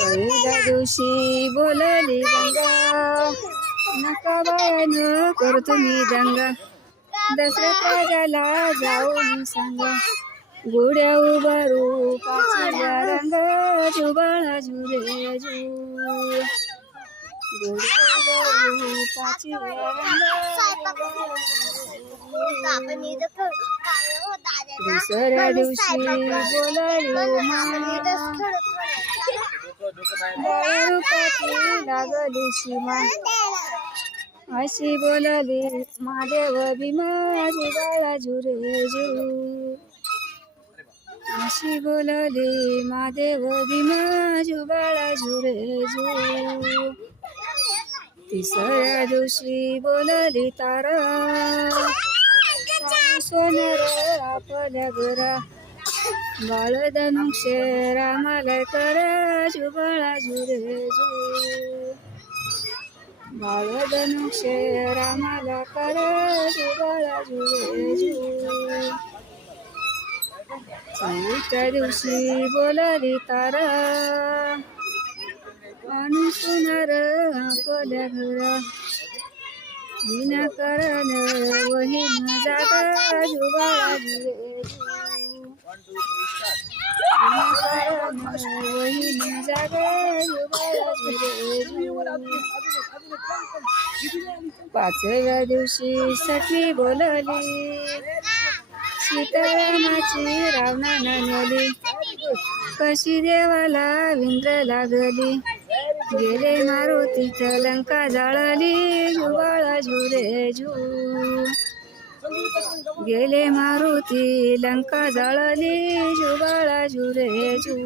पहिल्या दिवशी बोलली गंगा. नका बायानं करू तुम्ही दंगा. दसऱ्यात राजाला जाऊन सांगा. गोड्या उभारू पाचव्या रंग जुबाळा झुले झू गोड्या उभारू पाचव्या रंग दुसऱ्या दिवशी बोलाली लागली सीमा अशी बोलली महादेव भीमा जुबाळा झुरे झू अशी बोलली महादेव भीमा जुबाळा झुरे झू तिसऱ्या दिवशी बोलली तारा सोनर आपल्या घरा बाळ धनुष्य रामाला करा जुबाळा झुरे बाळ धनुष्य रामाला करा जुबाळा झुरे चौथ्या दिवशी बोलली तारा. आणि आपल्या घरा. विनाकारण वहीन जागा जुबाळा झुरे पाचव्या दिवशी सखी बोलली सीतारामाची रावणानं नेली. कशी देवाला विंद्र लागली. गेले मारुती लंका जाळली जुबाळा झुरे झू गेले मारुती लंका जाळली जुबाळा झुरे झू